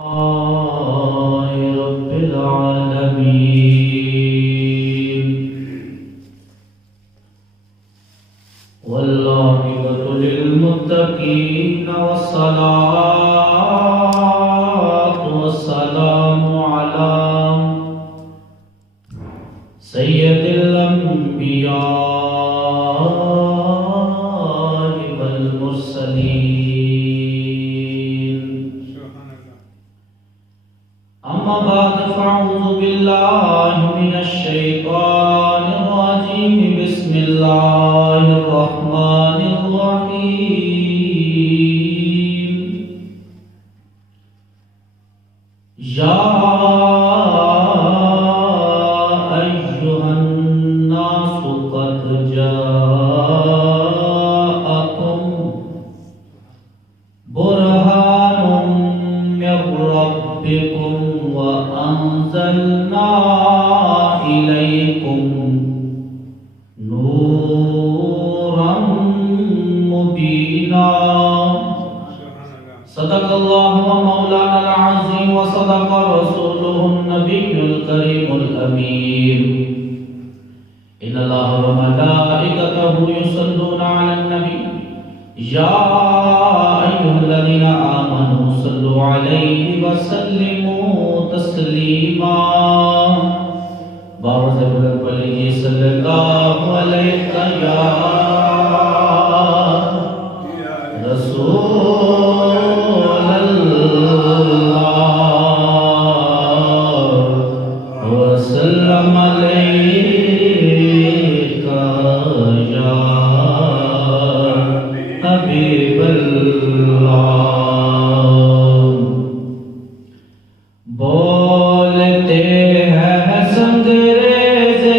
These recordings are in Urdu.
رب العالمين والعاقبة للمتقين والصلاة والسلام على سيد الأنبياء والمرسلين أما بعد فأعوذ بالله من الشيطان الرجيم بسم الله الرحمن الرحيم يا أيها الناس قد جاءكم برهان من ربكم وأنزلنا إليكم نورا مبينا صدق الله مولانا العظيم وصدق رسوله النبي الكريم الأمين إن الله وملائكته يصلون على النبي يا أيها الذين آمنوا صلوا عليه وسلموا تسليما بارز بلد پلیجی صلی اللہ علیہ یا رسول اللہ وسلم علیک یا حبیب اللہ بولتے ہیں سنگریزے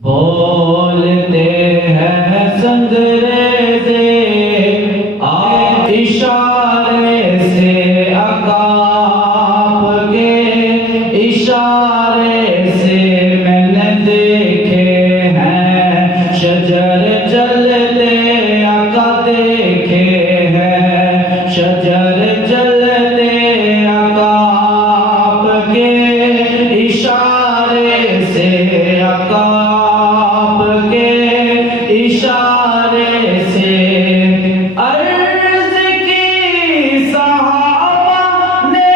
بولتے ہیں سنگریزے اشارے سے عقاب کے اشارے سے میں نے دیکھے ہیں شجر جلتے آقا دیکھے ہیں شجر جلتے آقا آپ کے اشارے سے آقا آپ کے اشارے سے عرض کی صحابہ نے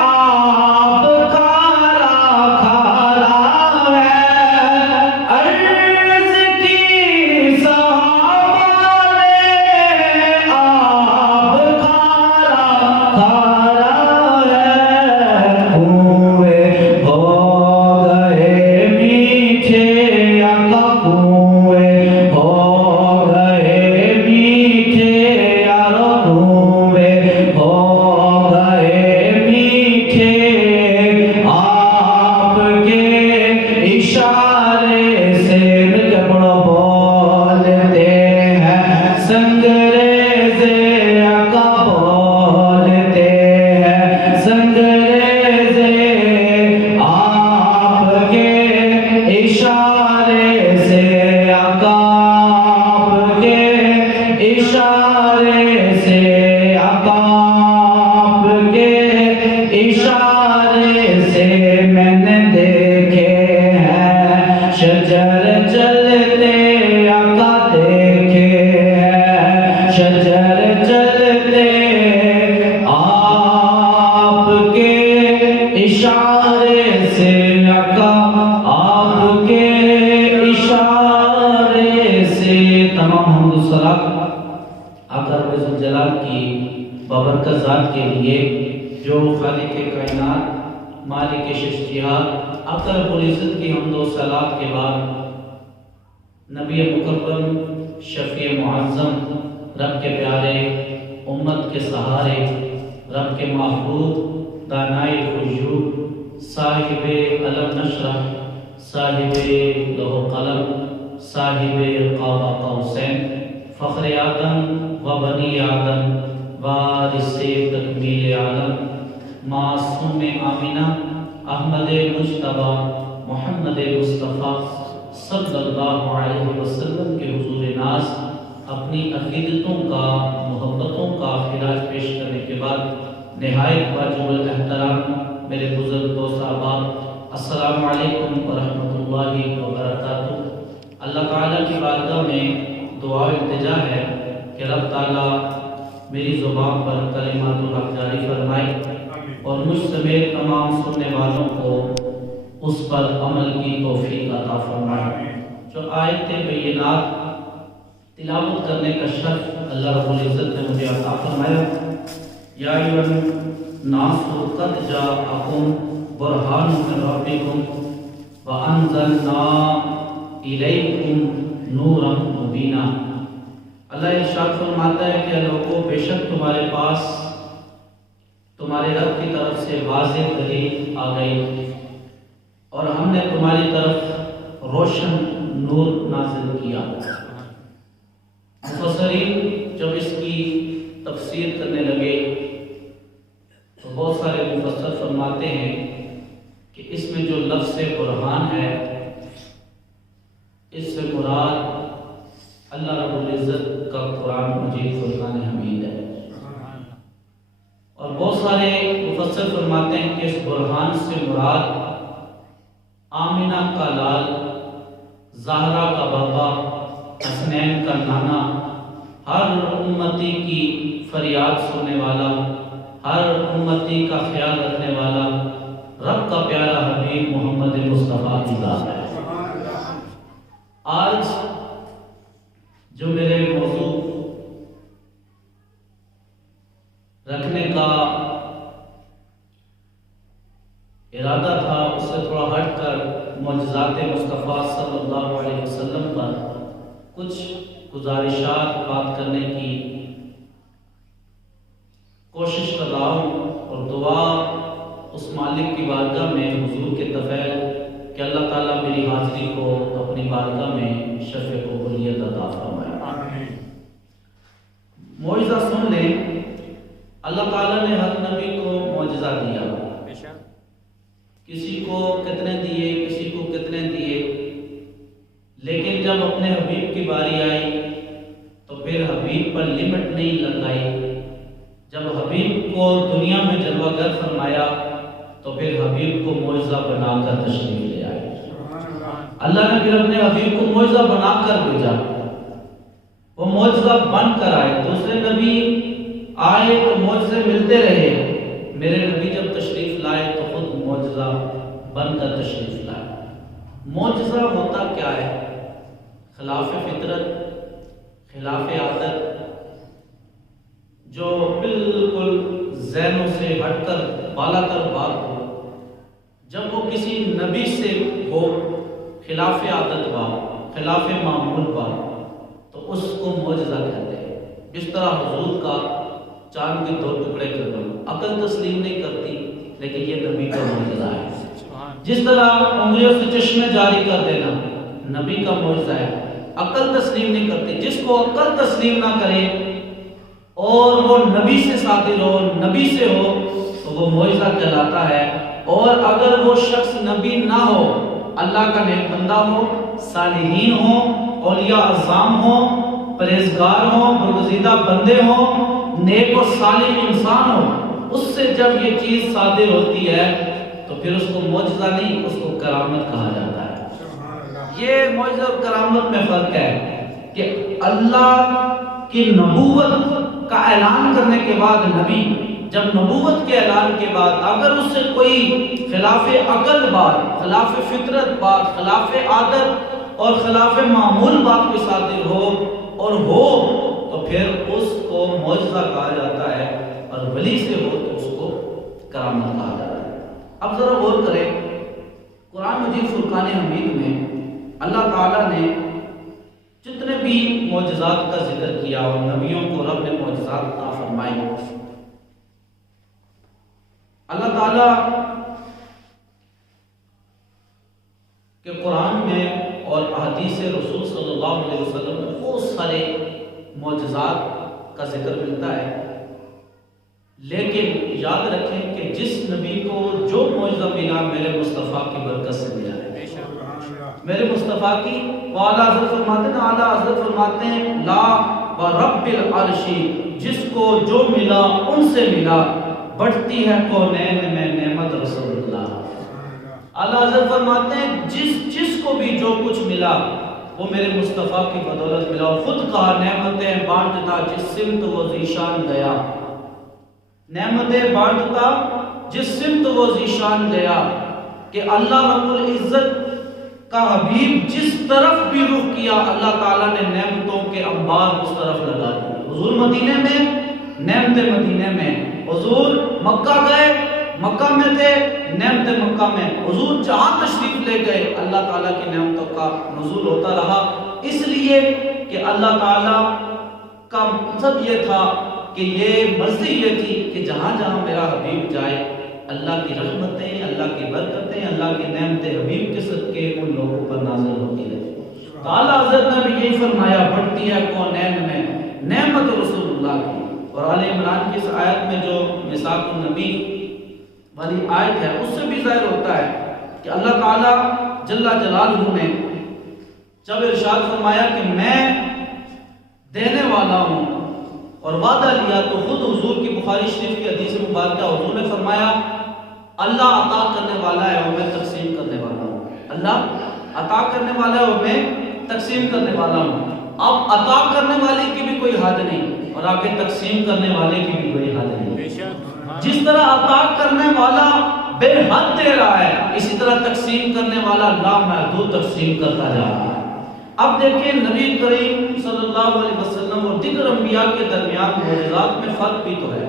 آپ کھارا کھارا ہے عرض کی صحابہ نے آپ کھارا کھارا ہے کنویں ہو گئے میٹھے آقا کنویں ہو گئے میٹھے یارو کنویں ہو گئے میٹھے آپ کے اشارے سے مل کے پڑھو بولتے ہیں سنگریزے آقا بولتے ہیں سنگریزے آپ کے اشارے سے آقا آپ کے اشارے سے آقا آپ کے اشارے سے میں نے دیکھے ہیں شجر جلتے آقا دیکھے ہیں شجر جلتے آپ کے اشارے سے آقا آپ کے اشارے سے تمام حمد و ثنا آقا رب الجلال کی بابرکت ذات کے لیے جو خالق کائنات مالک ششتیات آقا رب العزت کی حمد و ثنا کے بعد نبی مکرم شفیع معظم رب کے پیارے امت کے سہارے رب کے محبوب دانائے خجوب صاحب علم نشرح صاحب لوح قلم صاحب قاب قوسین فخر آدم و بنی آدم وارث تکمیل عالم معصوم آمینہ احمد مجتبی محمد مصطفیٰ صلی اللہ علیہ وسلم کے حضور ناز اپنی عقیدتوں کا، محبتوں کا خراج پیش کرنے کے بعد نہایت واجب الاحترام میرے بزرگ دوست احباب، السلام علیکم ورحمۃ اللہ وبرکاتہ۔ اللہ تعالیٰ کی بارگاہ میں دعا التجا ہے کہ رب تعالیٰ میری زبان پر کلمات الحق جاری فرمائے اور مجھ سمیت تمام سننے والوں کو اس پر عمل کی توفیق عطا فرمائے۔ جو آیت بینات تلاوت کرنے کا شرف اللہ رب العزت نے مجھے عطا فرمایا، یا ایھا الناس قد جاءکم برہان من ربکم وانزلنا الیکم نورا مبینا۔ اللہ ارشاد فرماتا ہے کہ لوگوں، بے شک تمہارے پاس تمہارے رب کی طرف سے واضح دلیل آ گئی اور ہم نے تمہاری طرف روشن نور نازل کیا۔ مفسرین جب اس کی تفسیر کرنے لگے تو بہت سارے مفسر فرماتے ہیں کہ اس میں جو لفظ برہان ہے، اس سے مراد اللہ رب العزت کا قرآن مجید فرقان حمید ہے۔ اور بہت سارے مفسر فرماتے ہیں کہ اس برہان سے مراد آمنہ کا لال، زہرا کا بابا، حسنین کا نانا، ہر امتی کی فریاد سننے والا، ہر امتی کا خیال رکھنے والا رب کا پیارا حبیب محمد مصطفیٰ کی ذات ہے۔ آج جو میرے موضوع رکھنے کا ارادہ تھا اس سے تھوڑا ہٹ کر معجزات مصطفیٰ صلی اللہ علیہ وسلم پر کچھ گزارشات بات کرنے کی کوشش کر رہا ہوں، اور دعا اس مالک کی بارگاہ میں حضور کے طفیل کہ اللہ تعالیٰ میری حاضری کو اپنی بارگاہ میں شرف قبولیت عطا فرمائے۔ معجزہ سن لیں، اللہ تعالیٰ نے ہر نبی کو معجزہ دیا، کسی کو کتنے دیے، کسی کو کتنے دیے، لیکن جب اپنے حبیب کی باری آئی تو پھر حبیب پر لمٹ نہیں لگائی۔ جب حبیب کو دنیا میں جلوہ گر فرمایا تو پھر حبیب کو معجزہ بنا کر تشریف لے آئے۔ اللہ نے پھر اپنے حبیب کو معجزہ بنا کر بھیجا، وہ معجزہ بن کر آئے۔ دوسرے نبی آئے تو معجزے ملتے رہے، میرے نبی جب تشریف لائے تو خود معجزہ بن کر تشریف لائے۔ معجزہ ہوتا کیا ہے؟ خلاف فطرت، خلاف عادت، جو بالکل ذہنوں سے ہٹ کر بالا تر بات ہو۔ جب وہ کسی نبی سے ہو خلاف عادت بات، خلاف معمول بات، تو اس کو معجزہ کہتے ہیں۔ جس طرح حضور کا چاند کے 2 ٹکڑے کر دو، عقل تسلیم نہیں کرتی، لیکن یہ نبی کا معجزہ ہے۔ جس طرح انگلیوں سے چشمے جاری کر دینا نبی کا معجزہ ہے، عقل تسلیم نہیں کرتی۔ جس کو عقل تسلیم نہ کرے اور وہ نبی سے صادر ہو، نبی سے ہو، تو وہ معجزہ کہلاتا ہے۔ اور اگر وہ شخص نبی نہ ہو، اللہ کا نیک بندہ ہو، صالحین ہو، اولیاء اعظام ہو، پرہیزگار ہو، برگزیدہ بندے ہو، نیک و صالح انسان ہو، اس سے جب یہ چیز صادر ہوتی ہے تو پھر اس کو معجزہ نہیں، اس کو کرامت کہا جاتا ہے۔ یہ معجزہ اور کرامت میں فرق ہے کہ اللہ کی نبوت کا اعلان کرنے کے بعد نبی، جب نبوت کے اعلان کے بعد اگر اس سے کوئی خلاف عقل بات، خلاف فطرت بات، خلاف عادت اور خلاف معمول بات کے صادر ہو اور ہو تو پھر اس کو معجزہ کہا جاتا ہے، اور ولی سے ہو تو اس کو کرامت کہا جاتا ہے۔ اب ذرا غور کریں، قرآن مجید فرقان حمید میں اللہ تعالیٰ نے جتنے بھی معجزات کا ذکر کیا اور نبیوں کو رب نے معجزات عطا فرمائی، اللہ تعالیٰ کے قرآن میں اور احادیث رسول صلی اللہ علیہ وسلم میں بہت سارے معجزات کا ذکر ملتا ہے، لیکن یاد رکھیں کہ جس نبی کو جو معجزہ ملا میرے مصطفیٰ کی برکت سے ملا ہے۔ میرے مصطفیٰ کی اعلیٰ حضرت فرماتے ہیں لا ورب العرش، جس کو جو ملا ان سے ملا، بڑھتی ہے کونین میں نعمت رسول اللہ۔ اعلیٰ حضرت فرماتے ہیں جس کو بھی جو کچھ ملا وہ میرے مصطفیٰ کی بدولت ملا، اور خود کہا نعمتیں بانٹتا جس سمت وہ ذیشان گیا، نعمتیں بانٹتا جس سمت وہ ذیشان گیا، کہ اللہ رب العزت کا حبیب جس طرف بھی رخ کیا اللہ تعالیٰ نے نعمتوں کے انبار اس طرف لگا دیے۔ حضور مدینے میں نعمتیں مدینے میں، حضور مکہ گئے مکہ میں تھے نعمتیں مکہ میں، حضور جہاں تشریف لے گئے اللہ تعالیٰ کی نعمتوں کا نزول ہوتا رہا، اس لیے کہ اللہ تعالیٰ کا مقصد یہ تھا کہ یہ مرضی یہ تھی کہ جہاں جہاں میرا حبیب جائے اللہ کی رحمتیں، اللہ کی برکتیں، اللہ کی نعمتیں حبیب کے صدقے ان لوگوں پر نازل ہوتی رہی۔ تو اعلیٰ حضرت نے بھی یہی فرمایا بڑھتی ہے کونین میں نعمت رسول اللہ کی۔ اور آل عمران کی اس آیت میں جو میثاق النبی والی آیت ہے اس سے بھی ظاہر ہوتا ہے کہ اللہ تعالیٰ جل جلالہ نے جب ارشاد فرمایا کہ میں دینے والا ہوں اور وعدہ لیا، تو خود حضور کی بخاری شریف کی حدیث مبارکہ حضور نے فرمایا اللہ عطا کرنے والا ہے اور میں تقسیم کرنے والا ہوں، اللہ عطا کرنے والا ہے اور میں تقسیم کرنے والا ہوں۔ اب عطا کرنے والے کی بھی کوئی حد نہیں اور آگے تقسیم کرنے والے کی بھی کوئی حد نہیں۔ جس طرح عطا کرنے والا بے حد دے رہا ہے، اسی طرح تقسیم کرنے والا لامحدود تقسیم کرتا جا رہا ہے۔ اب دیکھیں نبی کریم صلی اللہ علیہ وسلم اور دیگر انبیاء کے درمیان معجزات میں فرق بھی تو ہے۔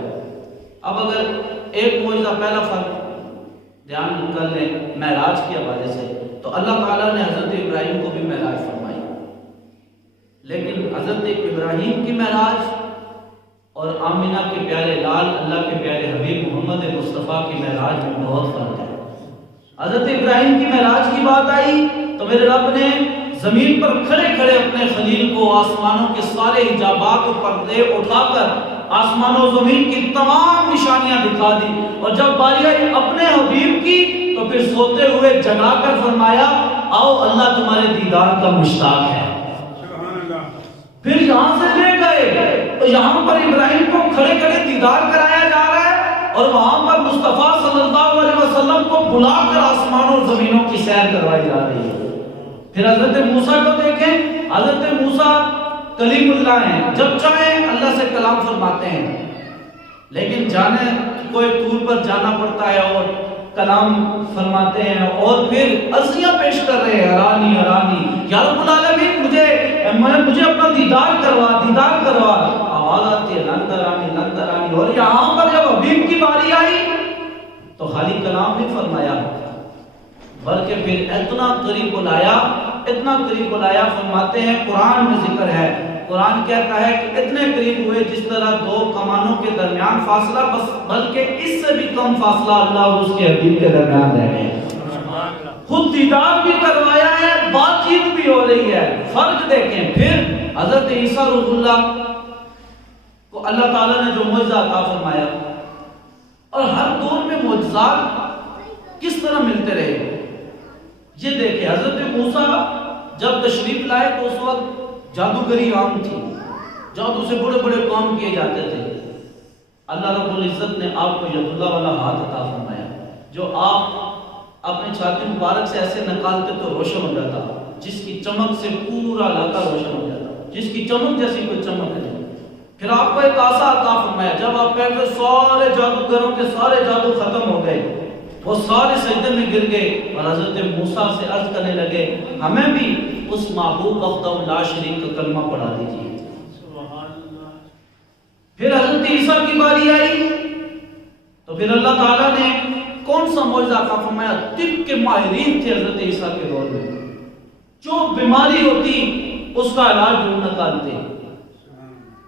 اب اگر ایک معجزہ، پہلا فرق دھیان کر لیں معراج کے حوالے سے، تو اللہ تعالیٰ نے حضرت ابراہیم کو بھی معراج فرمائی، لیکن حضرت ابراہیم کی معراج اور آمینہ کے پیارے لال اللہ کے پیارے حبیب محمد مصطفیٰ کی معراج میں بہت فرق ہے۔ حضرت ابراہیم کی معراج کی بات آئی تو میرے رب نے زمین پر کھڑے کھڑے اپنے خلیل کو آسمانوں کے سارے حجابات و پردے اٹھا کر آسمان و زمین کی تمام نشانیاں دکھا دی، اور جب باری آئی اپنے حبیب کی تو پھر سوتے ہوئے جگا کر فرمایا آؤ اللہ تمہارے دیدار کا مشتاق ہے۔ پھر یہاں سے لے گئے تو یہاں پر ابراہیم کو کھڑے کھڑے دیدار کرایا جا رہا ہے، اور وہاں پر مصطفیٰ صلی اللہ علیہ وسلم کو بلا کر آسمان و زمینوں کی سیر کروائی جا رہی ہے۔ پھر حضرت موسیٰ کو دیکھیں، حضرت موسیٰ کلیم اللہ ہیں، جب چاہیں اللہ سے کلام فرماتے ہیں، لیکن جانے کوئی طور پر جانا پڑتا ہے اور کلام فرماتے ہیں، اور پھر عرضیاں پیش کر رہے ہیں ارانی ارانی یا رب العالمین مجھے اپنا دیدار کروا، آواز آتی ہے لن ترانی، اور یہاں پر جب حبیب کی باری آئی تو خالی کلام نہیں فرمایا بلکہ پھر اتنا قریب بلایا، فرماتے ہیں قرآن میں ذکر ہے، قرآن کہتا ہے کہ اتنے قریب ہوئے جس طرح دو کمانوں کے درمیان فاصلہ، بلکہ اس سے بھی کم فاصلہ اللہ اور اس کے حبیب کے درمیان رہ گئے۔ خود دیدار بھی کروایا ہے، بات چیت بھی ہو رہی ہے۔ فرق دیکھیں۔ پھر حضرت عیسیٰ روح اللہ کو اللہ تعالیٰ نے جو معجزہ عطا فرمایا، اور ہر دور میں معجزات کس طرح ملتے رہے یہ دیکھیں۔ حضرت موسیٰ جب تشریف لائے تو اس وقت جادوگری عام تھی، جادو سے بڑے بڑے کام کیے جاتے تھے۔ اللہ رب العزت نے آپ کو ید اللہ والا ہاتھ عطا فرمایا، جو آپ اپنے چھاتی مبارک سے ایسے نکالتے تو روشن ہو جاتا، جس کی چمک سے پورا علاقہ روشن ہو جاتا، جس کی چمک جیسی کوئی چمک نہیں۔ پھر آپ کو ایک آسا عطا فرمایا، جب آپ کہتے سارے جادوگروں کے سارے جادو ختم ہو گئے، وہ سارے سجدے میں گر گئے، اور حضرت موسیٰ سے عرض کرنے لگے ہمیں بھی اس معبود وحدہ لا شریک کا کلمہ پڑھا دیجیے۔ پھر حضرت عیسیٰ کی باری آئی تو پھر اللہ تعالیٰ نے کون سا معجزہ عطا فرمایا؟ طب کے ماہرین تھے حضرت عیسیٰ کے دور میں، جو بیماری ہوتی اس کا علاج ڈھونڈ نکالتے۔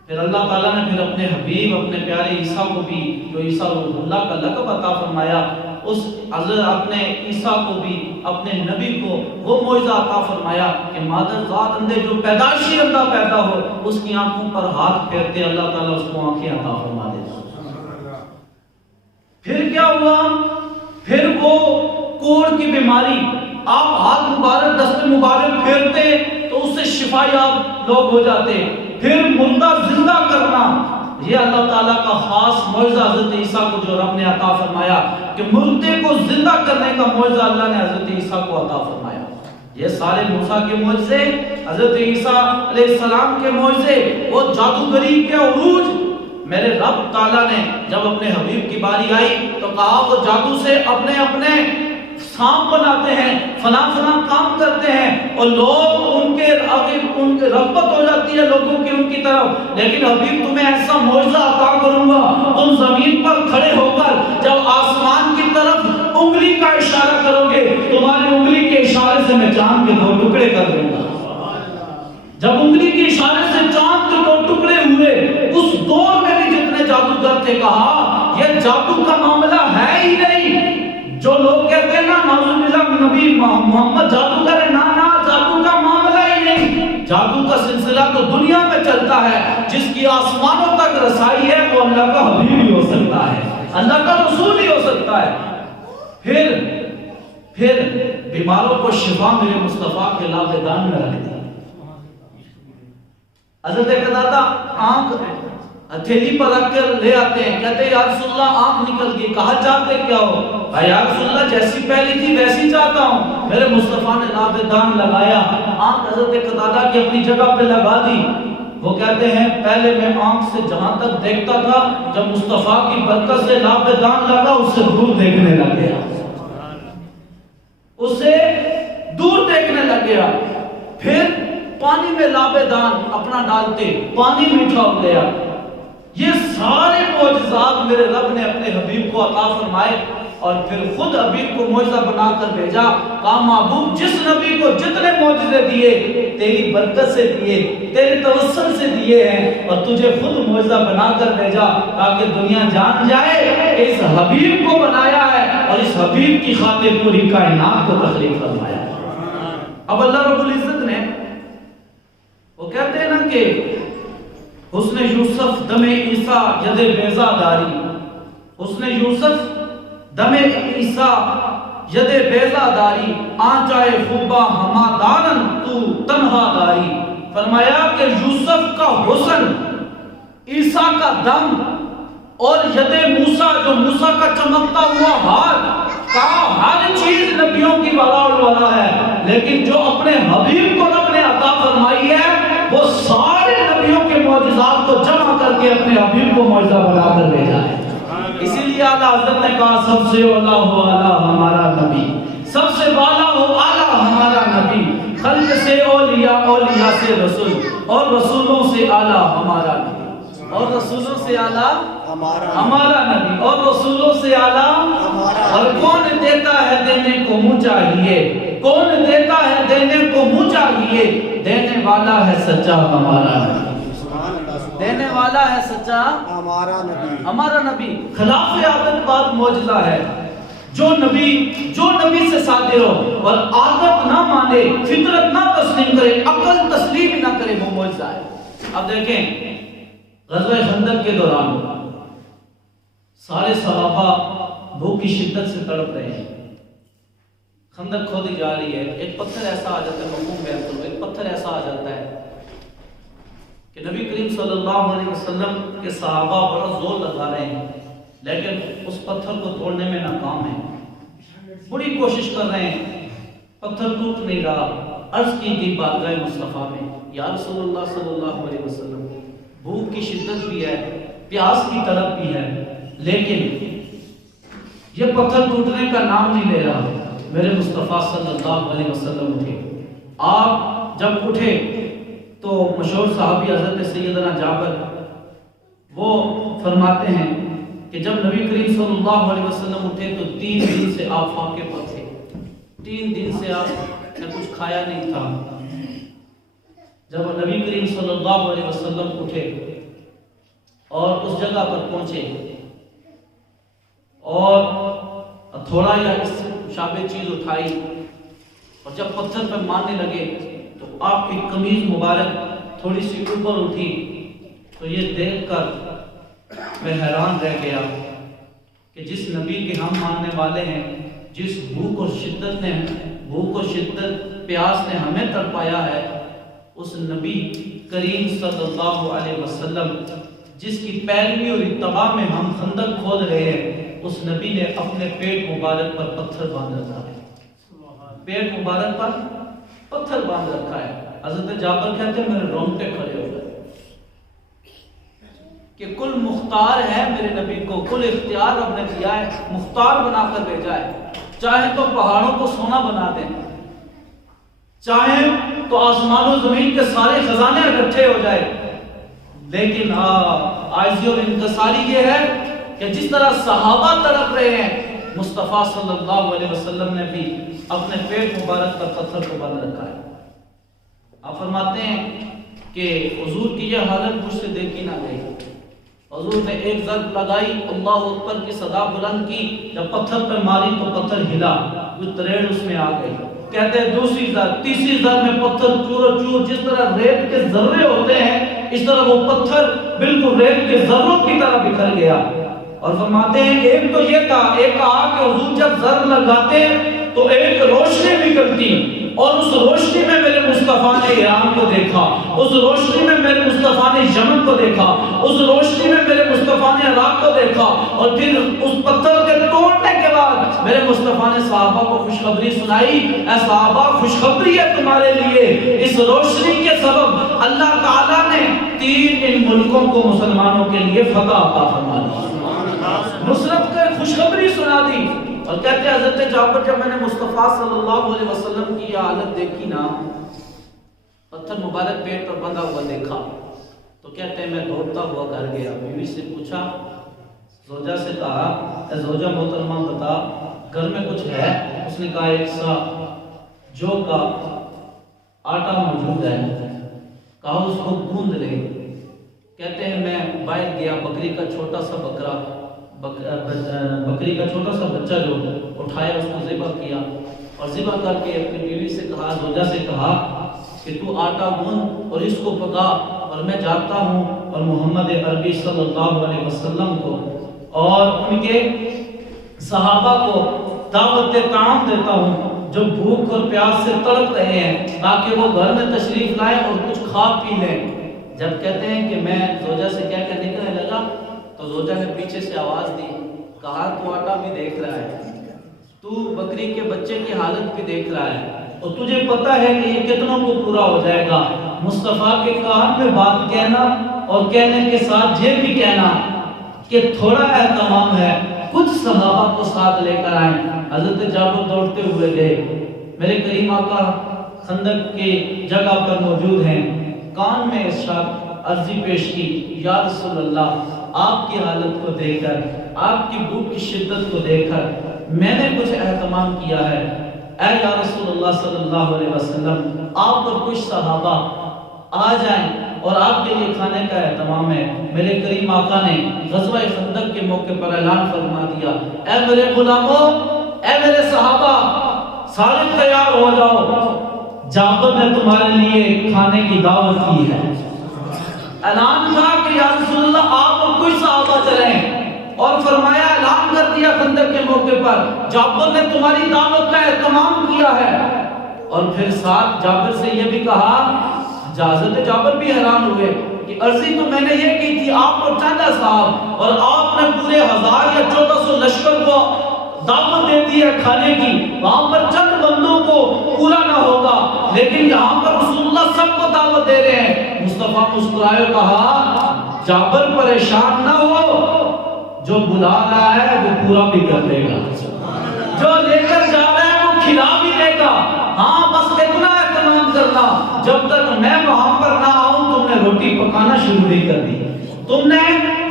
پھر اللہ تعالیٰ نے پھر اپنے حبیب اپنے پیارے عیسیٰ کو بھی، جو عیسیٰ روح اللہ کا لقب عطا فرمایا، اس حضرت اپنے عیسیٰ کو بھی، اپنے نبی کو وہ معجزہ عطا فرمایا کہ مادر ذات اندھے جو پیدائشی اندھا پیدا ہو اس کی آنکھوں پر ہاتھ پھیرتے اللہ تعالیٰ اس کو آنکھیں عطا فرما دیتا۔ پھر کیا ہوا؟ پھر وہ کوڑ کی بیماری، آپ ہاتھ مبارک دست مبارک پھیرتے تو اس سے شفا یاب لوگ ہو جاتے۔ پھر مردہ زندہ کرنا، یہ اللہ تعالیٰ کا خاص معجزہ حضرت عیسیٰ کو جو رب نے عطا فرمایا کہ مردے کو زندہ کرنے کا معجزہ اللہ نے حضرت عیسیٰ کو عطا فرمایا۔ یہ سارے موسیٰ کے معجزے، حضرت عیسیٰ علیہ السلام کے معجزے، وہ جادوگری کے عروج، میرے رب تعالیٰ نے جب اپنے حبیب کی باری آئی تو کہا وہ جادو سے اپنے اپنے سانپ بناتے ہیں، فلاں فلاں کام کرتے ہیں، اور لوگ ان کے رغبت ہو جاتی ہے لوگوں کی ان کی طرف، لیکن حبیب تمہیں ایسا معجزہ عطا کروں گا، تم زمین پر کھڑے ہو کر جب آسمان کی طرف انگلی کا اشارہ کرو گے، تمہاری انگلی کے اشارے سے میں چاند کے 2 ٹکڑے کر دوں گا۔ جب انگلی کے اشارے سے چاند کے 2 ٹکڑے ہوئے، اس دور میں بھی جتنے جادوگر تھے کہا یہ جادو کا معاملہ ہے ہی نہیں۔ جو لوگ کہتے ہیں نا نعوذ باللہ نبی محمد جادوگر ہے، نا جادو کا معاملہ ہی نہیں۔ جادو کا سلسلہ تو دنیا میں چلتا ہے، جس کی آسمانوں تک رسائی ہے وہ اللہ کا حبیب ہی ہو سکتا ہے، اللہ کا رسول ہی ہو سکتا ہے۔ پھر بیماروں کو شفا میرے مصطفیٰ کے لاب دان میں رکھ دی۔ حضرت قتادہ آنکھ ہتھیلی پر رکھ کر لے آتے ہیں، کہتے ہیں یا رسول اللہ آنکھ نکل گئی، کہا چاہتے کیا ہو؟ یا رسول اللہ جیسی پہلی تھی ویسی چاہتا ہوں۔ میرے مصطفیٰ نے لاب دان لگایا، آنکھ حضرت قتادہ کی اپنی جگہ پہ لگا دی۔ وہ کہتے ہیں پہلے میں آنکھ سے جہاں تک دیکھتا تھا، جب مصطفیٰ کی برکت سے لاب دان لگا اس سے دور دیکھنے لگ گیا، اسے دور دیکھنے لگ گیا۔ پھر پانی میں لاب دان اپنا ڈالتے، پانی میٹھا ہو گیا۔ یہ سارے معجزات میرے رب نے اپنے حبیب کو عطا فرمائے، اور پھر خود حبیب کو معجزہ بنا کر بھیجا، کہا محبوب جس نبی کو جتنے معجزے دیے تیری برکت سے دیے، تیرے توسل سے دیے ہیں، اور تجھے خود معجزہ بنا کر بھیجا تاکہ دنیا جان جائے کہ اس حبیب کو بنایا ہے اور اس حبیب کی خاطر پوری کائنات کو تخلیق فرمایا۔ اب اللہ رب العزت نے، وہ کہتے ہیں نا کہ حسن یوسف دم عیسیٰ ید بیضا داری، حسن یوسف دم عیسیٰ ید بیضا داری، آنچائے خوبا ہما دارن تو تنہا داری۔ فرمایا کہ یوسف کا حسن، عیسیٰ کا دم، اور ید موسیٰ جو موسیٰ کا چمکتا ہوا ہاتھ، کہا ہر چیز نبیوں کی ولا ہے، لیکن جو اپنے حبیب کو رب نے عطا فرمائی ہے وہ سارے نبیوں کے معجزات کو جمع کر کے اپنے حبیب کو معجزہ بنا کر بھیجا ہے۔ اسی لیے اعلیٰ حضرت نے کہا سب سے اولا ہو اعلیٰ ہمارا نبی، سب سے بالا ہو اعلیٰ ہمارا نبی، خلق سے اولیاء، اولیاء سے رسول، اور رسولوں سے اعلیٰ ہمارا نبی، اور رسولوں سے اعلیٰ ہمارا نبی، اور رسولوں سے اعلیٰ ہمارا۔ اور کون دیتا ہے دینے کو منہ چاہیے، کون دیتا ہے دینے کو منہ چاہیے، دینے والا ہے سچا ہمارا نبی، دینے والا ہے سچا ہمارا نبی، ہمارا نبی۔ خلاف عادت بات معجزہ ہے، جو نبی سے صادر ہو اور عادت نہ مانے، فطرت نہ تسلیم کرے، عقل تسلیم نہ کرے، وہ معجزہ ہے۔ اب دیکھیں غزوہ خندق کے دوران سارے صحابہ بھوک کی شدت سے تڑپ رہے ہیں، خندق کھودی جا رہی ہے، ایک پتھر ایسا آ جاتا ہے، مفہوم بیان کرو، ایک پتھر ایسا آ جاتا ہے کہ نبی کریم صلی اللہ علیہ وسلم کے صحابہ بڑا زور لگا رہے ہیں، لیکن اس پتھر کو توڑنے میں ناکام ہیں، بڑی کوشش کر رہے ہیں، پتھر ٹوٹ نہیں رہا۔ عرض کی گئی بارگاہ مصطفیٰ میں، یا رسول اللہ صلی اللہ علیہ وسلم بھوک کی شدت بھی ہے، پیاس کی طلب بھی ہے، لیکن یہ پتھر ٹوٹنے کا نام نہیں لے رہا۔ میرے مصطفیٰ صلی اللہ علیہ وسلم اٹھے، آپ جب اٹھے تو مشہور صحابی حضرت سیدنا جابر وہ فرماتے ہیں کہ جب نبی کریم صلی اللہ علیہ وسلم اٹھے تو 3 دن سے آپ فاقے پر تھے، 3 دن سے آپ نے کچھ کھایا نہیں تھا۔ جب نبی کریم صلی اللہ علیہ وسلم اٹھے اور اس جگہ پر پہنچے اور تھوڑا یا اس سے شابہ چیز اٹھائی اور جب پتھر پر مارنے لگے تو آپ کی قمیض مبارک تھوڑی سی اوپر اٹھی، تو یہ دیکھ کر میں حیران رہ گیا کہ جس نبی کے ہم ماننے والے ہیں، جس بھوک اور شدت پیاس نے ہمیں تڑپایا ہے، اس نبی کریم صلی اللہ علیہ وسلم جس کی پیروی اور اتباع میں ہم خندق کھود رہے ہیں، اس نبی نے اپنے پیٹ مبارک پر پتھر باندھ رکھا ہے، پیٹ مبارک پر پتھر باندھ رکھا ہے۔ حضرت جابر کہتے ہیں میرے رونگٹے کھڑے ہو گئے کہ کل مختار ہے میرے نبی کو، کل اختیار رب نے دیا ہے، مختار بنا کر بھیجا ہے، چاہے تو پہاڑوں کو سونا بنا دیں، چاہے تو آسمان و زمین کے سارے خزانے اکٹھے ہو جائے، لیکن عاجزی اور انکساری یہ ہے کہ جس طرح صحابہ تڑپ رہے ہیں، مصطفیٰ صلی اللہ علیہ وسلم نے بھی اپنے پیٹ مبارک پر پتھر کو باندھ رکھا ہے۔ آپ فرماتے ہیں کہ حضور کی یہ حالت مجھ سے دیکھی نہ گئی، حضور نے ایک ضرب لگائی، اللہ اکبر کی صدا بلند کی، جب پتھر پر ماری تو پتھر ہلا، کوئی تریڑ اس میں آ گئی۔ کہتے ہیں دوسری ضرب، تیسری ضرب میں پتھر چور و چور، جس طرح ریت کے ذرے ہوتے ہیں اس طرح وہ پتھر بالکل ریت کے ذروں کی طرح بکھر گیا۔ اور فرماتے ہیں کہ ایک تو یہ تھا، ایک کہا کہ حضور جب ضرب لگاتے تو ایک روشنی نکلتی، اور اس روشنی میں میرے مصطفیٰ نے ایران کو دیکھا، اس روشنی میں میرے مصطفیٰ نے یمن کو دیکھا، اس روشنی میں میرے مصطفیٰ نے عراق کو دیکھا، اور پھر اس پتھر کے توڑنے کے بعد میرے مصطفیٰ نے صحابہ کو خوشخبری سنائی، اے صحابہ خوشخبری ہے تمہارے لیے، اس روشنی کے سبب اللہ تعالیٰ نے 3 ان ملکوں کو مسلمانوں کے لیے فتح عطا فرما دی، نصرت کا خوشخبری سنا دی۔ اور کہتے ہیں حضرت جابر جب میں نے مصطفیٰ صلی اللہ علیہ وسلم کی یہ حالت دیکھی نا، پتھر مبارک پیٹ پر بندھا ہوا دیکھا، تو کہتے ہیں میں دوڑتا ہوا گھر گیا، بیوی سے پوچھا، زوجہ سے کہا اے زوجہ محترمہ بتا گھر میں کچھ ہے؟ اس نے کہا ایک سا جو کا آٹا موجود ہے، کہا اس کو گوندھ لے۔ کہتے ہیں میں باہر گیا، بکری کا چھوٹا سا بچہ جو اٹھایا، اس کو ذبح کیا، اور ذبح کر کے اپنی بیوی سے کہا، زوجہ سے کہا کہ تو آٹا گوندھ اور اس کو پکا، اور میں جاتا ہوں اور محمد عربی صلی اللہ علیہ وسلم کو اور ان کے صحابہ کو دعوت طعام دیتا ہوں جو بھوک اور پیاس سے تڑپ رہے ہیں، تاکہ وہ گھر میں تشریف لائیں اور کچھ کھا پی لیں۔ جب کہتے ہیں کہ میں زوجہ سے کہہ کر نکلنے لگا تو زوجہ نے پیچھے سے آواز دی، کہا تو آٹا بھی دیکھ رہا ہے، تو بکری کے بچے کی حالت بھی دیکھ رہا ہے، اور تجھے پتہ ہے کہ یہ کتنوں کو پورا ہو جائے گا۔ مصطفیٰ کے کان میں بات کہنا اور کہنے کے ساتھ یہ بھی کہنا کہ تھوڑا اہتمام ہے، کچھ صحابہ کو ساتھ لے کر آئیں۔ حضرت جابر دوڑتے ہوئے گئے، میرے کریم آقا خندق کی جگہ پر موجود ہیں، کان میں ارشاد عرضی پیش کی، یا رسول اللہ آپ کی حالت کو دیکھ کر، آپ کی بھوک کی شدت کو دیکھ کر میں نے کچھ اہتمام کیا ہے، اے یا رسول اللہ صلی اللہ علیہ وسلم آپ اور کچھ صحابہ آ جائیں اور آپ کے لیے کھانے کا اہتمام ہے۔ میرے کریم آقا نے غزوہ خندق کے موقع پر اعلان فرما دیا، اے میرے غلاموں، اے میرے صحابہ، سارے تیار ہو جاؤ، جابر نے تمہارے لیے کھانے کی دعوت کی ہے۔ اعلان تھا کہ یا رسول اللہ آپ اور کچھ صحابہ چلیں، اور فرمایا اعلان کر دیا خندق کے موقع پر جابر نے تمہاری دعوت کا اہتمام کیا ہے۔ اور پھر ساتھ جابر سے یہ بھی کہا، حضرت جابر بھی حیران ہوئے کہ عرضی تو میں نے یہ کی تھی آپ اور چند صاحب، اور آپ نے پورے 1000 یا 1400 لشکر کو دعوت دے دی ہے کھانے کی، وہاں پر چند بندوں کو پورا نہ ہوگا، لیکن یہاں پر رسول اللہ سب کو دعوت دے رہے ہیں۔ مصطفیٰ مسکرائے اور کہا، جابر پریشان نہ ہو، جو بلا رہا ہے وہ پورا بھی کر دے گا، جو لے کر جا رہا ہے وہ کھلا بھی دے گا، ہاں بس اتنا اہتمام کرنا، جب تک میں وہاں پر نہ آؤں تم نے روٹی پکانا شروع نہیں کر دی، تم نے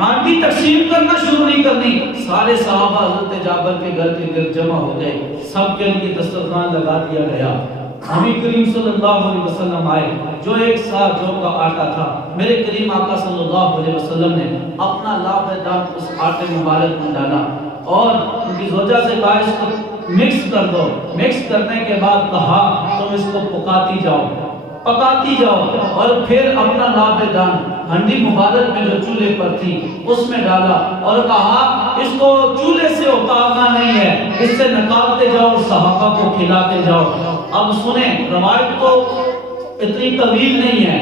ہانڈی تقسیم کرنا شروع نہیں کرنی۔ سارے صحابہ حضرت جابر کے گھر کے گرد جمع ہو گئے، سب کے لیے دسترخوان لگا دیا گیا۔ نبی کریم صلی اللہ علیہ وسلم آئے، جو ایک سا جو کا آٹا تھا، میرے کریم آقا صلی اللہ علیہ وسلم نے اپنا لاب دام اس آٹے مبارک میں ڈالا، اور ان کی زوجہ سے کہا اس کو مکس کر دو۔ مکس کرنے کے بعد کہا تم اس کو پکاتی جاؤ، اور پھر اپنا لاب دان ہنڈی مبارک میں جو چولہے پر تھی اس میں ڈالا، اور کہا اس کو چولہے سے اتارنا نہیں ہے، اس سے نکالتے جاؤ اور صحابہ کو کھلاتے جاؤ۔ اب سنیں، روایت تو اتنی طویل نہیں ہے.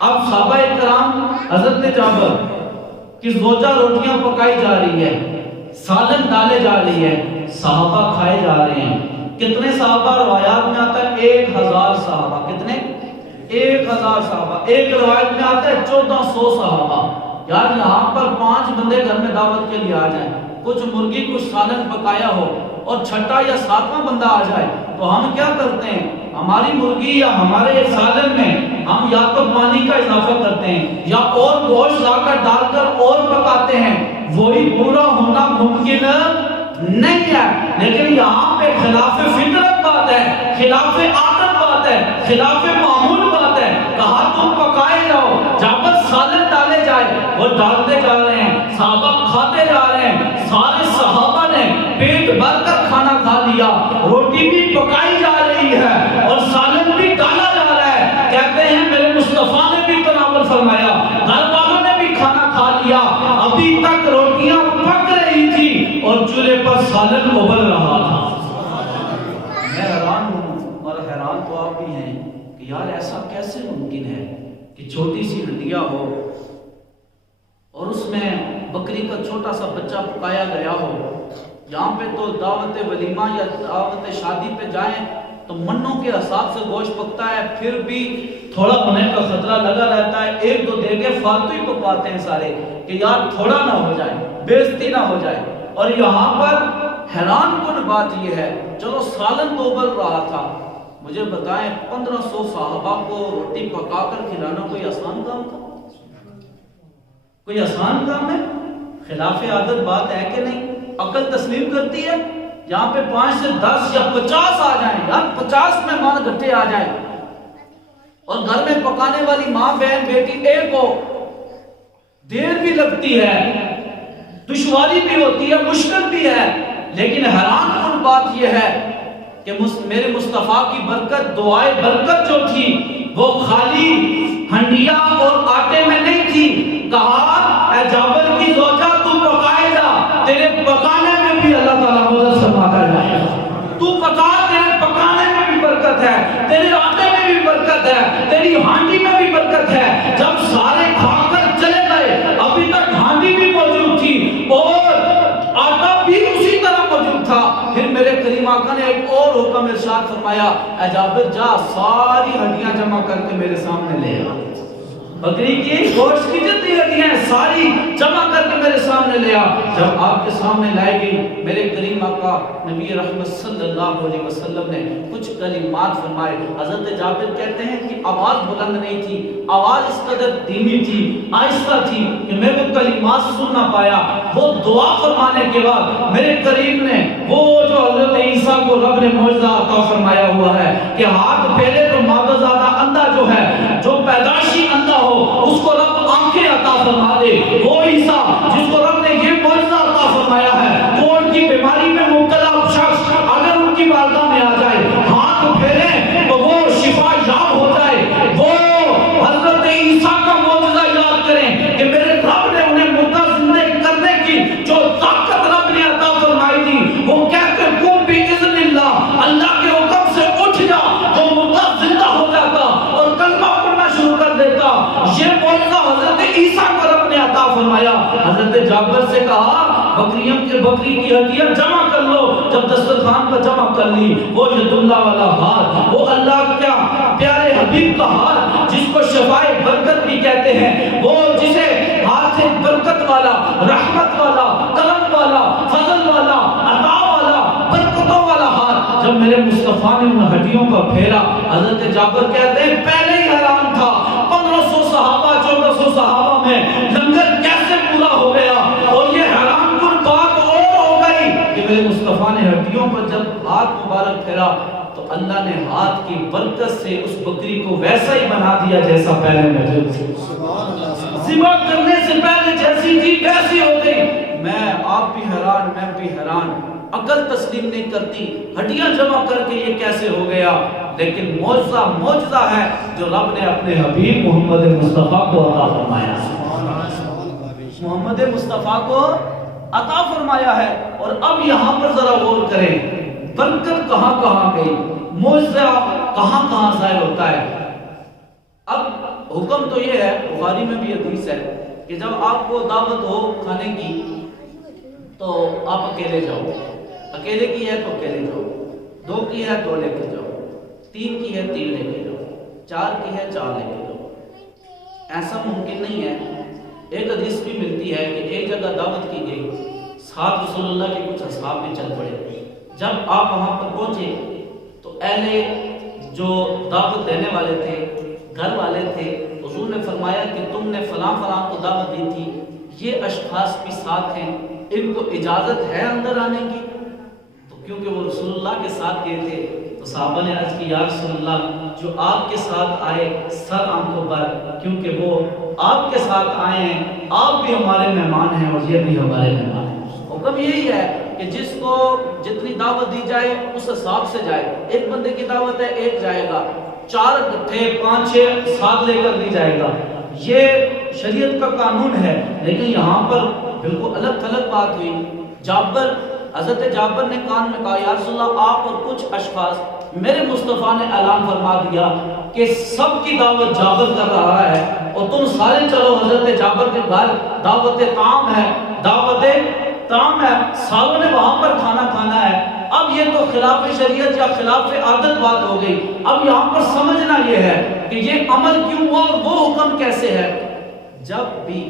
اب صحابہ کرام حضرت جابر کی زوجہ روٹیاں پکائی جا رہی ہے، سالن ڈالے جا رہی ہے، صحابہ کھائے جا رہے ہیں. کتنے صحابہ؟ روایات میں آتا ہے 1000 صحابہ. کتنے؟ 1000 صحابہ. ایک روایت میں آتا ہے 1400 صحابہ. یار یہاں پر 5 بندے گھر میں دعوت کے لیے آ جائیں، کچھ مرغی کچھ سالن پکایا ہو اور چھٹا یا 7واں بندہ آ جائے تو ہم کیا کرتے ہیں؟ ہماری مرغی یا ہمارے سالن میں ہم یا تو پانی کا اضافہ کرتے ہیں یا اور گوشت لا کر ڈال کر اور پکاتے ہیں. وہی پورا ہونا ممکن نہیں ہے. لیکن یہاں پہ خلاف فطرت بات ہے، خلاف عادت بات ہے، خلاف معمول بات ہے. کہا تم پکائے جاؤ. جب سالن ڈالے جائے وہ ڈالتے جا رہے ہیں، صحابہ کھاتے جا رہے ہیں. سارے صحابہ نے پیٹ بھر کر کھانا کھا لیا، روٹی بھی پکائی جا رہی ہے اور سالن بھی ڈالا جا رہا ہے. کہتے ہیں میرے مصطفیٰ نے بھی تناول فرمایا، گھر والوں نے بھی کھانا کھا لیا، ابھی تک روٹیاں پک رہی تھی اور چولہے پر سالن ابل رہا تھا. میں حیران ہوں اور حیران تو آپ بھی ہیں کہ یار ایسا کیسے ممکن ہے کہ چھوٹی سی ہنڈیا ہو اور اس میں بکری کا چھوٹا سا بچہ پکایا گیا ہو. یہاں پہ تو دعوت ولیمہ یا دعوت شادی پہ جائیں تو منوں کے حساب سے گوشت پکتا ہے، پھر بھی تھوڑا ہونے کا خطرہ لگا رہتا ہے. ایک دو دے کے فالتو ہی پکواتے ہیں سارے کہ یار تھوڑا نہ ہو جائے، بےزتی نہ ہو جائے. اور یہاں پر حیران کن بات یہ ہے، چلو سالن تو ابل رہا تھا، مجھے بتائیں 1500 صحابہ کو روٹی پکا کر کھلانا کوئی آسان کام تھا؟ کوئی آسان کام ہے؟ خلاف عادت بات ہے کہ نہیں؟ عقل تسلیم کرتی ہے؟ یہاں پہ 5 سے 10 یا 50 آ جائیں، یار 50 مہمان گھٹے آ جائیں اور گھر میں پکانے والی ماں بہن بیٹی ایک ہو، دیر بھی لگتی ہے، دشواری بھی ہوتی ہے، مشکل بھی ہے. لیکن حیران کن بات یہ ہے کہ میرے مصطفیٰ کی برکت، دعائے برکت جو تھی وہ خالی ہنڈیا اور آٹے میں نہیں تھی. کہا اے جابر کی زوجہ تو پکائے جا، تیرے پکانے میں بھی اللہ تعالیٰ مدد فرماتا ہے. تو پکا، تیرے پکانے میں بھی برکت ہے، تیرے آٹے میں بھی برکت ہے، تیری ہانڈی میں بھی برکت ہے. جب سارے کھا کر چلے گئے ابھی تک ہانڈی بھی موجود تھی اور آٹا بھی اسی طرح موجود تھا. پھر میرے کریم آقا نے ایک اور حکم ارشاد فرمایا، اے جابر جا ساری ہڈیاں جمع کر کے میرے سامنے لے آ. بکری کی گوشت کی جتنی ہڈیاں ہیں ساری جمع کر کے میرے سامنے لے آ. جب آپ کے سامنے لائے گئی میرے کریم آقا نبی رحمت صلی اللہ علیہ وسلم نے کچھ کلمات فرمائے. حضرت جابر کہتے ہیں کہ آواز بلند نہیں تھی، آواز اس قدر دھیمی تھی، آہستہ تھی کہ میں وہ کلمات سن نہ پایا. وہ دعا فرمانے کے بعد میرے کریم نے وہ جو حضرت عیسیٰ کو رب نے معجزہ عطا فرمایا ہوا ہے کہ ہاتھ پھیلے تو مادہ زادہ اندھا جو ہے، جو پیدائشی اندھا ہو اس کو رب آنکھیں عطا فرما دے. وہ عیسیٰ جس کو رب نے یہ معجزہ عطا فرمایا ہے، وہ ان کی بیماری میں مبتلا شخص اگر ان کی بارگاہ میں آ جائے، ہاتھ پھیلے تو وہ شفا یاب ہو جائے. وہ حضرت عیسیٰ کا معجزہ یاد کریں کہ میرے رب نے انہیں مردہ زندہ کرنے کی جو طاقت رب نے عطا فرمائی تھی. وہ کہتے کن باذن اللہ، اللہ کے حکم سے اٹھ جا، وہ مردہ زندہ ہو جاتا اور کلمہ پڑھنا شروع کر دیتا. یہ معجزہ حضرت عیسیٰ کو رب نے عطا فرمایا. حضرت جابر سے کہا بکری کی ہڈیاں جمع کر لو. جب دسترخوان پر جمع کر لی، وہ ید اللہ والا ہاتھ، وہ اللہ کا پیارے حبیب کا ہاتھ جس کو شفائے برکت بھی کہتے ہیں، وہ جسے ہاتھ سے برکت والا، رحمت والا، کرم والا، فضل والا، عطا والا، برکتوں والا ہاتھ جب میرے مصطفیٰ نے ان ہڈیوں کا پھیرا، حضرت جابر کہتے ہیں پہلے ہی حیران تھا 1500 صحابہ 1400 صحابہ میں لنگر کیسے پورا ہو گیا. اور یہ حیران کن بات اور ہو گئی کہ میرے مصطفیٰ نے ہڈیوں پر جب ہاتھ مبارک پھیرا تو اللہ نے ہاتھ کی برکت سے اس بکری کو ویسا ہی بنا دیا جیسا پہلے موجود تھی. ذبح کرنے سے پہلے جیسی تھی ویسی ہو گئی. میں آپ بھی حیران، میں بھی حیران، عقل تسلیم نہیں کرتی ہڈیاں جمع کر کے یہ کیسے ہو گیا. لیکن معجزہ ہے جو رب نے اپنے حبیب محمد مصطفیٰ کو عطا فرمایا. محمد مصطفیٰ کو عطا فرمایا ہے. اور اب یہاں پر ذرا غور کریں، برکت کہاں کہاں گئی، معجزہ کہاں کہاں ظاہر ہوتا ہے۔ اب حکم تو یہ ہے، بخاری میں بھی حدیث ہے کہ جب آپ کو دعوت ہو کھانے کی تو آپ اکیلے جاؤ، اکیلے کی ہے تو اکیلے جاؤ، 2 کی ہے 2 لے کے جاؤ، 3 کی ہے 3 لے کے جاؤ، 4 کی ہے 4 لے کے جاؤ۔ ایسا ممکن نہیں ہے۔ ایک حدیث بھی ملتی ہے کہ ایک جگہ دعوت کی گئی، ساتھ رسول اللہ کے کچھ اصحاب بھی چل پڑے۔ جب آپ وہاں پر پہنچے تو اہل جو دعوت دینے والے تھے، گھر والے تھے، حضور نے فرمایا کہ تم نے فلاں فلاں کو دعوت دی تھی، یہ اشخاص بھی ساتھ ہیں، ان کو اجازت ہے اندر آنے کی؟ تو کیونکہ وہ رسول اللہ کے ساتھ گئے تھے تو صحابہ نے عرض کی یا رسول اللہ، جو آپ کے ساتھ آئے سر آنکھوں پر، کیونکہ وہ آپ کے ساتھ آئے ہیں، آپ بھی ہمارے مہمان ہیں اور یہ بھی ہمارے مہمان ہیں۔ حکم یہی ہے کہ جس کو جتنی دعوت دی جائے اس حساب سے جائے۔ ایک بندے کی دعوت ہے، ایک جائے گا، 4 تھے 5 6 7 لے کر دی جائے گا، یہ شریعت کا قانون ہے۔ لیکن یہاں پر بالکل الگ تھلگ بات ہوئی۔ حضرت جابر نے کان میں کہا یا رسول اللہ، آپ اور کچھ اشخاص، میرے مصطفیٰ نے اعلان فرما دیا کہ سب کی دعوت جابر کر رہا ہے اور تم سارے چلو حضرت جابر کے گھر، دعوت طعام ہے، دعوت طعام ہے، سالوں نے وہاں پر کھانا کھانا ہے۔ اب یہ تو خلاف شریعت یا خلاف عادت بات ہو گئی۔ اب یہاں پر سمجھنا یہ ہے کہ یہ عمل کیوں ہوا اور وہ حکم کیسے ہے۔ جب بھی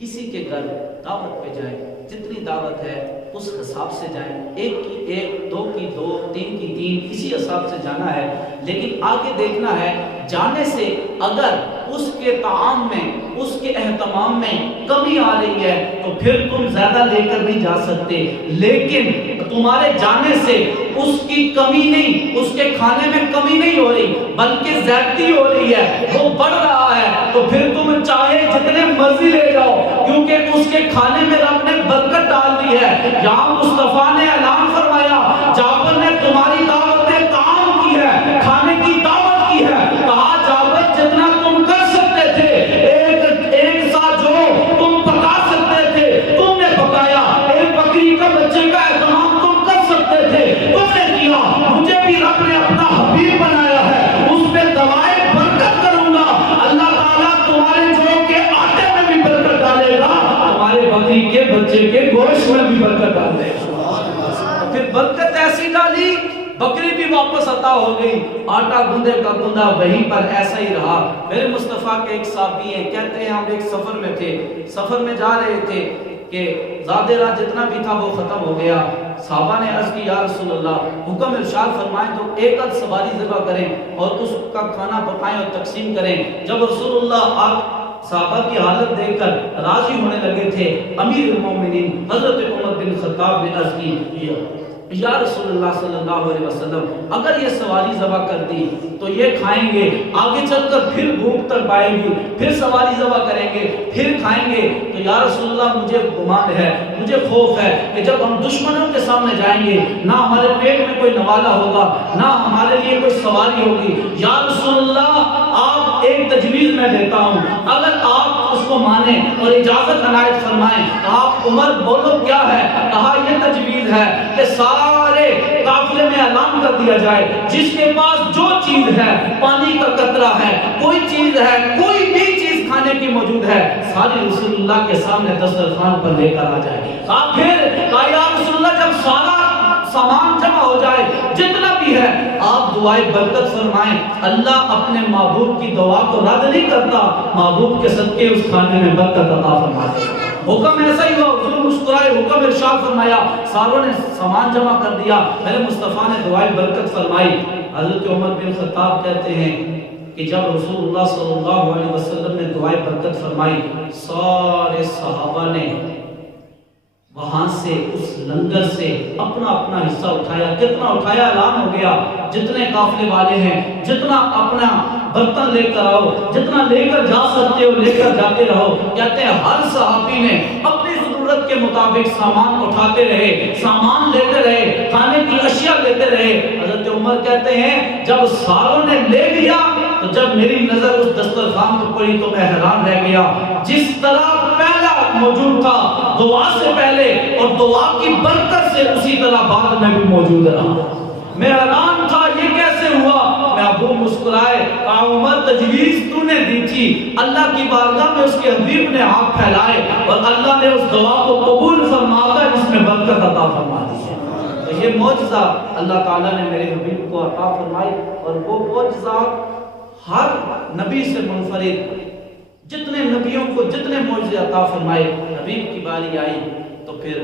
کسی کے گھر دعوت پہ جائے، جتنی دعوت ہے اس حساب سے جائیں، 1 کی 1، 2 کی 2، 3 کی 3، اسی حساب سے جانا ہے۔ لیکن آگے دیکھنا ہے، جانے سے اگر اس کے طعام میں، اس کے اہتمام میں کمی آ رہی ہے تو پھر تم زیادہ لے کر نہیں جا سکتے، لیکن تمہارے جانے سے اس کی کمی نہیں، اس کے کھانے میں کمی نہیں ہو رہی بلکہ زیادتی ہو رہی ہے، وہ بڑھ رہا ہے، تو پھر تم چاہے جتنے مرضی لے جاؤ، کیونکہ اس کے کھانے میں رب نے برکت ڈال دی ہے۔ یہاں مصطفیٰ نے اعلان فرمایا جابر نے تمہاری دعوت طعام کی ہے، کھانے کی دعوت کی ہے، کہا جابر جتنا تم کر سکتے تھے، ایک سا جو تم پکا سکتے تھے تم نے پکایا، ایک بکری کا بچے کا اہتمام تم کر سکتے تھے تم نے کیا، مجھے بھی رب نے اپنا حبیب بنایا ہے، اس پہ دوائے برکت کروں گا، اللہ تعالیٰ تمہارے جو کے آٹے میں بھی برکت ڈالے گا، تمہارے بکری کے بچے کے گوشت میں بھی برکت ڈال دے گا۔ پھر برکت ایسی ڈالی، بکری بھی واپس عطا ہو گئی، آٹا گندے کا گندہ وہیں پر ایسا ہی رہا۔ میرے مصطفیٰ کے ایک صحابی ہیں، کہتے ہیں ہم ایک سفر میں تھے، سفر میں جا رہے تھے کہ زیادہ راہ جتنا بھی تھا وہ ختم ہو گیا۔ صحابہ نے عرض کی یا رسول اللہ، حکم ارشاد فرمائیں تو ایک آدھ سواری ذبح کریں اور اس کا کھانا پکائیں اور تقسیم کریں۔ جب رسول اللہ صحابہ کی حالت دیکھ کر راضی ہونے لگے تھے، امیر المومنین حضرت عمر بن خطاب نے عرض کی یا رسول اللہ صلی اللہ علیہ وسلم، اگر یہ سواری ذبح کر دی تو یہ کھائیں گے، آگے چل کر پھر بھوک تر پائے گی، پھر سواری ذبح کریں گے، پھر کھائیں گے، تو یا رسول اللہ مجھے گمان ہے، مجھے خوف ہے کہ جب ہم دشمنوں کے سامنے جائیں گے نہ ہمارے پیٹ میں کوئی نوالا ہوگا، نہ ہمارے لیے کوئی سواری ہوگی۔ یا رسول اللہ آپ ایک تجویز میں دیتا ہوں، اگر آپ اس کو مانیں اور اجازت عنایت فرمائیں۔ آپ عمر بولو کیا ہے؟ کہا یہ تجویز ہے کہ سارے قافلے میں اعلان کر دیا جائے جس کے پاس جو چیز ہے، پانی کا قطرہ ہے، کوئی چیز ہے، کوئی بھی چیز کھانے کی موجود ہے، ساری رسول اللہ کے سامنے دسترخوان پر لے کر آ جائے۔ پھر کہا یا رسول اللہ جب سارا سامان جمع ہو جائے جتنا بھی ہے آپ دعائے برکت فرمائیں، اللہ اپنے محبوب کی دعا کو رد نہیں کرتا، محبوب کے صدقے اس کھانے میں برکت عطا فرماتے ہیں۔ حکم ایسا ہی ہوا، حضور مسکرائے، حکم ارشاد فرمایا، ساروں نے سامان جمع کر دیا، میرے مصطفیٰ نے دعائے برکت فرمائی۔ حضرت عمر بن خطاب کہتے ہیں کہ جب رسول اللہ صلی اللہ علیہ وسلم نے دعائے برکت فرمائی، سارے صحابہ نے وہاں سے اس لنگر سے اپنا اپنا حصہ اٹھایا۔ کتنا اٹھایا؟ اعلان ہو گیا جتنے قافلے والے ہیں جتنا اپنا برتن لے کر آؤ، جتنا لے کر جا سکتے ہو لے کر جاتے رہو۔ کہتے ہیں ہر صحابی نے اپنی ضرورت کے مطابق سامان اٹھاتے رہے، سامان لیتے رہے، کھانے کی اشیاء لیتے رہے۔ حضرت عمر کہتے ہیں جب ساروں نے لے لیا تو جب میری نظر اس دسترخوان پر پڑی تو میں حیران رہ گیا، جس طرح پہلا موجود تھا دعا سے پہلے اور دعا کی برکت سے اسی طرح بعد میں بھی موجود رہا۔ میں حیران تھا یہ کیسے ہوا؟ میں آپ محبوب مسکرائے، کہا عمر تجویز تو نے دی تھی، اللہ کی بارگاہ میں اس کے حبیب نے ہاتھ پھیلائے اور اللہ نے اس دعا کو قبول فرما کر اس میں برکت عطا فرما دی ہے۔ تو یہ معجزہ اللہ تعالیٰ نے میرے حبیب کو عطا فرمائی، اور وہ معجزات ہر نبی سے منفرد، جتنے نبیوں کو جتنے معجزے عطا فرمائے، حبیب کی باری آئی تو پھر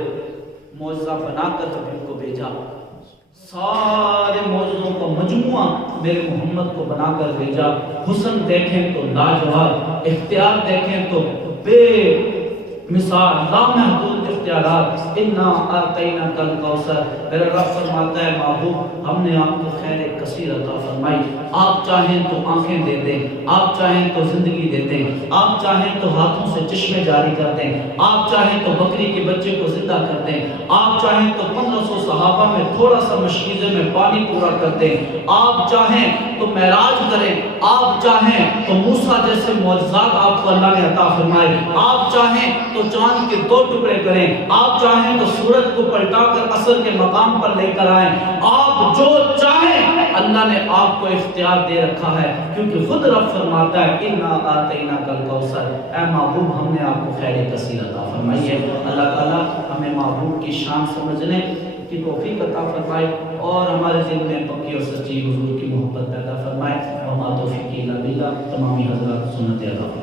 معجزہ بنا کر حبیب کو بھیجا، سارے معجزوں کا مجموعہ میرے محمد کو بنا کر بھیجا۔ حسن دیکھیں تو لاجواب، اختیار دیکھیں تو بے مثال، لامحدود اختیارات، انا آتیناک الکوثر۔ میرا رب فرماتا ہے محبوب ہم نے آپ کو خیر کثیر عطا فرمائی، آپ چاہیں تو آنکھیں دے دیں، آپ چاہیں تو زندگی دے دیں، آپ چاہیں تو ہاتھوں سے چشمے جاری کر دیں، آپ چاہیں تو بکری کے بچے کو زندہ کر دیں، آپ چاہیں تو 1500 صحابہ میں تھوڑا سا مشکیزے میں پانی پورا کر دیں، آپ چاہیں تو معراج کریں، آپ چاہیں تو موسیٰ جیسے معجزات آپ کو اللہ نے عطا فرمائے، آپ چاہیں تو چاند کے 2 ٹکڑے کریں، آپ چاہیں تو سورج کو پلٹا کر عصر کے مقام پر لے کر آئیں، آپ جو چاہیں اللہ نے آپ کو اختیار دے رکھا ہے، کیونکہ خود رب فرماتا ہے انا آتیناک الکوثر، اے محبوب ہم نے آپ کو خیر کثیر عطا فرمائی ہے۔ اللہ تعالیٰ ہمیں محبوب کی شان سمجھنے کی توفیق عطا فرمائے اور ہمارے دل میں پکی اور سچی حضور کی محبت پیدا فرمائے۔ وما توفیقی الا باللہ، تمامی حضرات سنت عطا فرمائے۔